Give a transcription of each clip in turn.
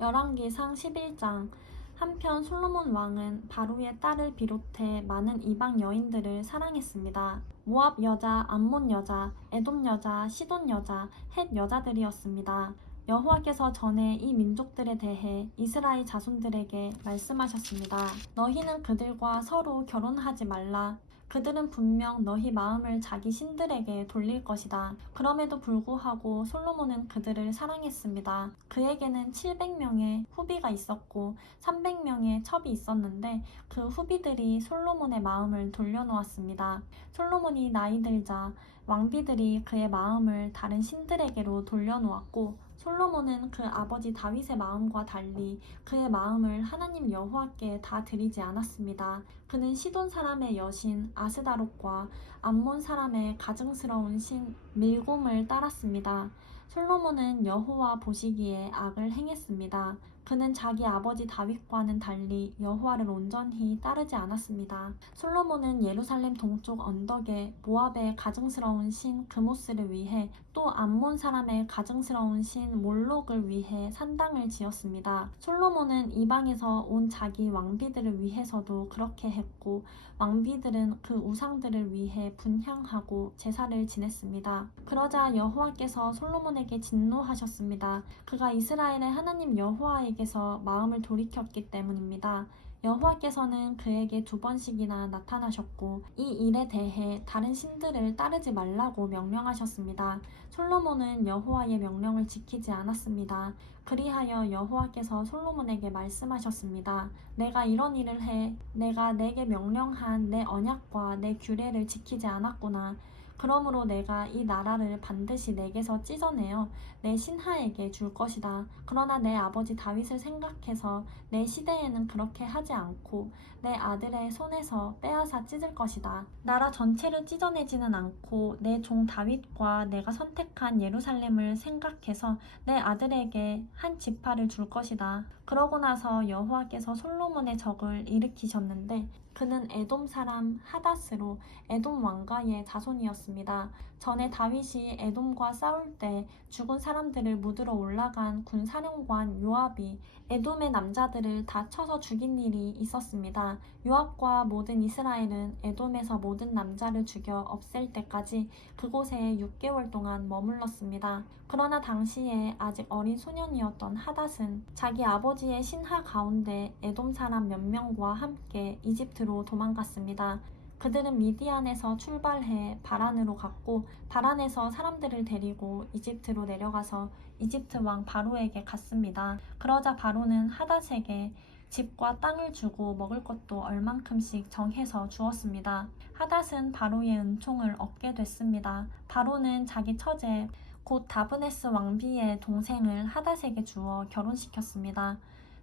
열왕기상 11장. 한편 솔로몬 왕은 바로의 딸을 비롯해 많은 이방 여인들을 사랑했습니다. 모압 여자, 암몬 여자, 에돔 여자, 시돈 여자, 헷 여자들이었습니다. 여호와께서 전에 이 민족들에 대해 이스라엘 자손들에게 말씀하셨습니다. 너희는 그들과 서로 결혼하지 말라. 그들은 분명 너희 마음을 자기 신들에게 돌릴 것이다. 그럼에도 불구하고 솔로몬은 그들을 사랑했습니다. 그에게는 700명의 후비가 있었고 300명의 첩이 있었는데 그 후비들이 솔로몬의 마음을 돌려놓았습니다. 솔로몬이 나이 들자 왕비들이 그의 마음을 다른 신들에게로 돌려놓았고 솔로몬은 그 아버지 다윗의 마음과 달리 그의 마음을 하나님 여호와께 다 드리지 않았습니다. 그는 시돈 사람의 여신 아스다롯과 암몬 사람의 가증스러운 신 밀곰을 따랐습니다. 솔로몬은 여호와 보시기에 악을 행했습니다. 그는 자기 아버지 다윗과는 달리 여호와를 온전히 따르지 않았습니다. 솔로몬은 예루살렘 동쪽 언덕에 모압의 가증스러운 신 그모스를 위해 또 암몬 사람의 가증스러운 신 몰록을 위해 산당을 지었습니다. 솔로몬은 이방에서 온 자기 왕비들을 위해서도 그렇게 했고 왕비들은 그 우상들을 위해 분향하고 제사를 지냈습니다. 그러자 여호와께서 솔로몬에게 진노하셨습니다. 그가 이스라엘의 하나님 여호와에게서 마음을 돌이켰기 때문입니다. 여호와께서는 그에게 2번씩이나 나타나셨고 이 일에 대해 다른 신들을 따르지 말라고 명령하셨습니다. 솔로몬은 여호와의 명령을 지키지 않았습니다. 그리하여 여호와께서 솔로몬에게 말씀하셨습니다. 내가 이런 일을 해 내가 내게 명령한 내 언약과 내 규례를 지키지 않았구나. 그러므로 내가 이 나라를 반드시 내게서 찢어내어 내 신하에게 줄 것이다. 그러나 내 아버지 다윗을 생각해서 내 시대에는 그렇게 하지 않고 내 아들의 손에서 빼앗아 찢을 것이다. 나라 전체를 찢어내지는 않고 내 종 다윗과 내가 선택한 예루살렘을 생각해서 내 아들에게 한 지파를 줄 것이다. 그러고 나서 여호와께서 솔로몬의 적을 일으키셨는데 그는 에돔 사람 하닷스로 에돔 왕가의 자손이었습니다. 전에 다윗이 에돔과 싸울 때 죽은 사람들을 묻으러 올라간 군사령관 요압이 에돔의 남자들을 다 쳐서 죽인 일이 있었습니다. 요압과 모든 이스라엘은 에돔에서 모든 남자를 죽여 없앨 때까지 그곳에 6개월 동안 머물렀습니다. 그러나 당시에 아직 어린 소년이었던 하닷은 자기 아버지의 신하 가운데 에돔 사람 몇 명과 함께 이집트로 도망갔습니다. 그들은 미디안에서 출발해 바란으로 갔고 바란에서 사람들을 데리고 이집트로 내려가서 이집트 왕 바로에게 갔습니다. 그러자 바로는 하닷에게 집과 땅을 주고 먹을 것도 얼만큼씩 정해서 주었습니다. 하닷은 바로의 은총을 얻게 됐습니다. 바로는 자기 처제 곧 다브네스 왕비의 동생을 하닷에게 주어 결혼시켰습니다.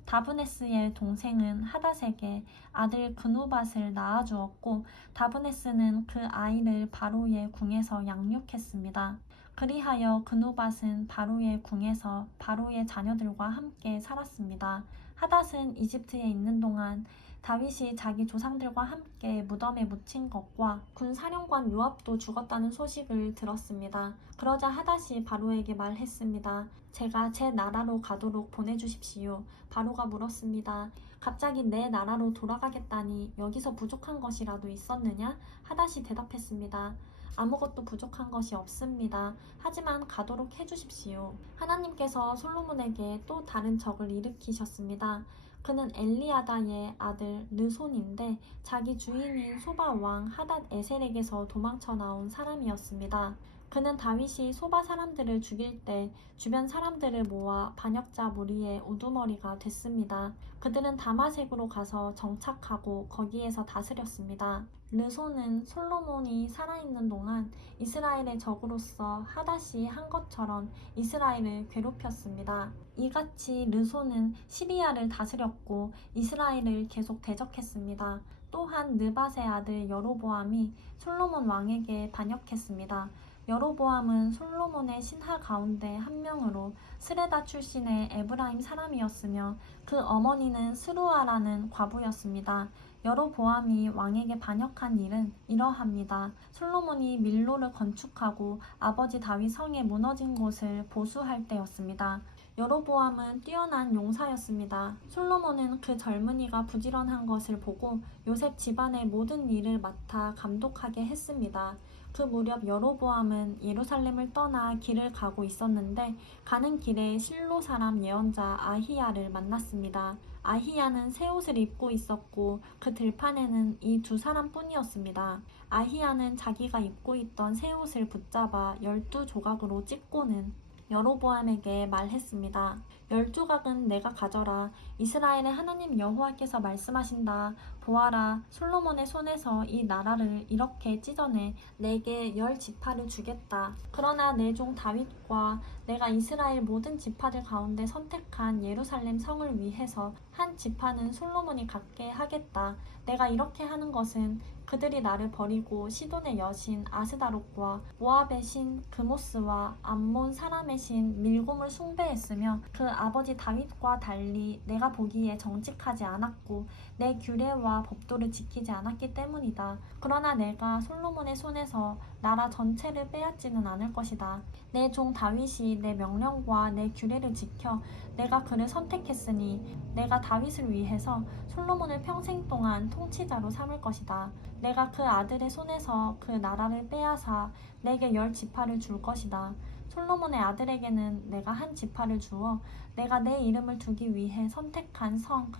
다브네스의 동생은 하닷에게 아들 그누밧을 낳아주었고 다브네스는 그 아이를 바로의 궁에서 양육했습니다. 그리하여 그누밧은 바로의 궁에서 바로의 자녀들과 함께 살았습니다. 하닷은 이집트에 있는 동안 다윗이 자기 조상들과 함께 무덤에 묻힌 것과 군 사령관 요압도 죽었다는 소식을 들었습니다. 그러자 하닷이 바로에게 말했습니다. 제가 제 나라로 가도록 보내주십시오. 바로가 물었습니다. 갑자기 내 나라로 돌아가겠다니 여기서 부족한 것이라도 있었느냐? 하닷이 대답했습니다. 아무것도 부족한 것이 없습니다. 하지만 가도록 해주십시오. 하나님께서 솔로몬에게 또 다른 적을 일으키셨습니다. 그는 엘리아다의 아들 르손인데 자기 주인인 소바 왕 하닷 에셀에게서 도망쳐 나온 사람이었습니다. 그는 다윗이 소바 사람들을 죽일 때 주변 사람들을 모아 반역자 무리의 우두머리가 됐습니다. 그들은 다마색으로 가서 정착하고 거기에서 다스렸습니다. 르손은 솔로몬이 살아있는 동안 이스라엘의 적으로서 하닷이 한 것처럼 이스라엘을 괴롭혔습니다. 이같이 르손은 시리아를 다스렸고 이스라엘을 계속 대적했습니다. 또한 느밧의 아들 여로보암이 솔로몬 왕에게 반역했습니다. 여로보암은 솔로몬의 신하 가운데 한 명으로 스레다 출신의 에브라임 사람이었으며 그 어머니는 스루아라는 과부였습니다. 여로보암이 왕에게 반역한 일은 이러합니다. 솔로몬이 밀로를 건축하고 아버지 다윗 성에 무너진 곳을 보수할 때였습니다. 여로보암은 뛰어난 용사였습니다. 솔로몬은 그 젊은이가 부지런한 것을 보고 요셉 집안의 모든 일을 맡아 감독하게 했습니다. 그 무렵 여로보암은 예루살렘을 떠나 길을 가고 있었는데 가는 길에 실로 사람 예언자 아히야를 만났습니다. 아히야는 새 옷을 입고 있었고 그 들판에는 이 두 사람뿐이었습니다. 아히야는 자기가 입고 있던 새 옷을 붙잡아 12조각으로 찢고는 여로보암에게 말했습니다. 10조각은 내가 가져라. 이스라엘의 하나님 여호와께서 말씀하신다. 보아라, 솔로몬의 손에서 이 나라를 이렇게 찢어내 내게 10지파를 주겠다. 그러나 내 종 다윗과 내가 이스라엘 모든 지파들 가운데 선택한 예루살렘 성을 위해서 한 지파는 솔로몬이 갖게 하겠다. 내가 이렇게 하는 것은 그들이 나를 버리고 시돈의 여신 아스다롯과 모압의 신 그모스와 암몬 사람의 신 밀곰을 숭배했으며 그 아버지 다윗과 달리 내가 보기에 정직하지 않았고 내 규례와 법도를 지키지 않았기 때문이다. 그러나 내가 솔로몬의 손에서 나라 전체를 빼앗지는 않을 것이다. 내 종 다윗이 내 명령과 내 규례를 지켜 내가 그를 선택했으니 내가 다윗을 위해서 솔로몬을 평생 동안 통치자로 삼을 것이다. 내가 그 아들의 손에서 그 나라를 빼앗아 내게 10지파를 줄 것이다. 솔로몬의 아들에게는 내가 한 지파를 주어 내가 내 이름을 두기 위해 선택한 성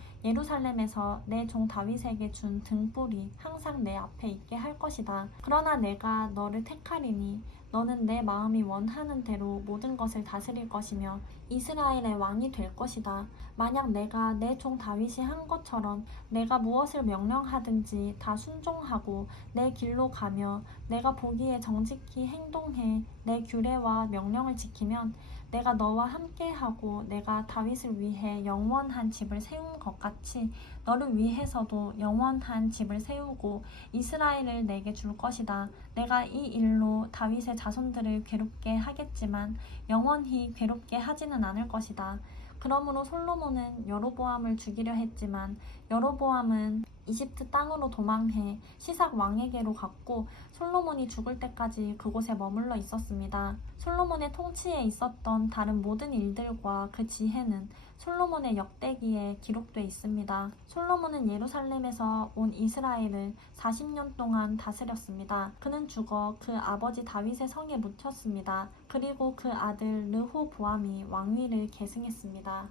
예루살렘에서 내 종 다윗에게 준 등불이 항상 내 앞에 있게 할 것이다. 그러나 내가 너를 택하리니 너는 내 마음이 원하는 대로 모든 것을 다스릴 것이며 이스라엘의 왕이 될 것이다. 만약 내가 내 종 다윗이 한 것처럼 내가 무엇을 명령하든지 다 순종하고 내 길로 가며 내가 보기에 정직히 행동해 내 규례와 명령을 지키면 내가 너와 함께하고 내가 다윗을 위해 영원한 집을 세운 것 같이 너를 위해서도 영원한 집을 세우고 이스라엘을 내게 줄 것이다. 내가 이 일로 다윗의 자손들을 괴롭게 하겠지만 영원히 괴롭게 하지는 않을 것이다. 그러므로 솔로몬은 여로보암을 죽이려 했지만 여로보암은 이집트 땅으로 도망해 시삭 왕에게로 갔고 솔로몬이 죽을 때까지 그곳에 머물러 있었습니다. 솔로몬의 통치에 있었던 다른 모든 일들과 그 지혜는 솔로몬의 역대기에 기록돼 있습니다. 솔로몬은 예루살렘에서 온 이스라엘을 40년 동안 다스렸습니다. 그는 죽어 그 아버지 다윗의 성에 묻혔습니다. 그리고 그 아들 르호보암이 왕위를 계승했습니다.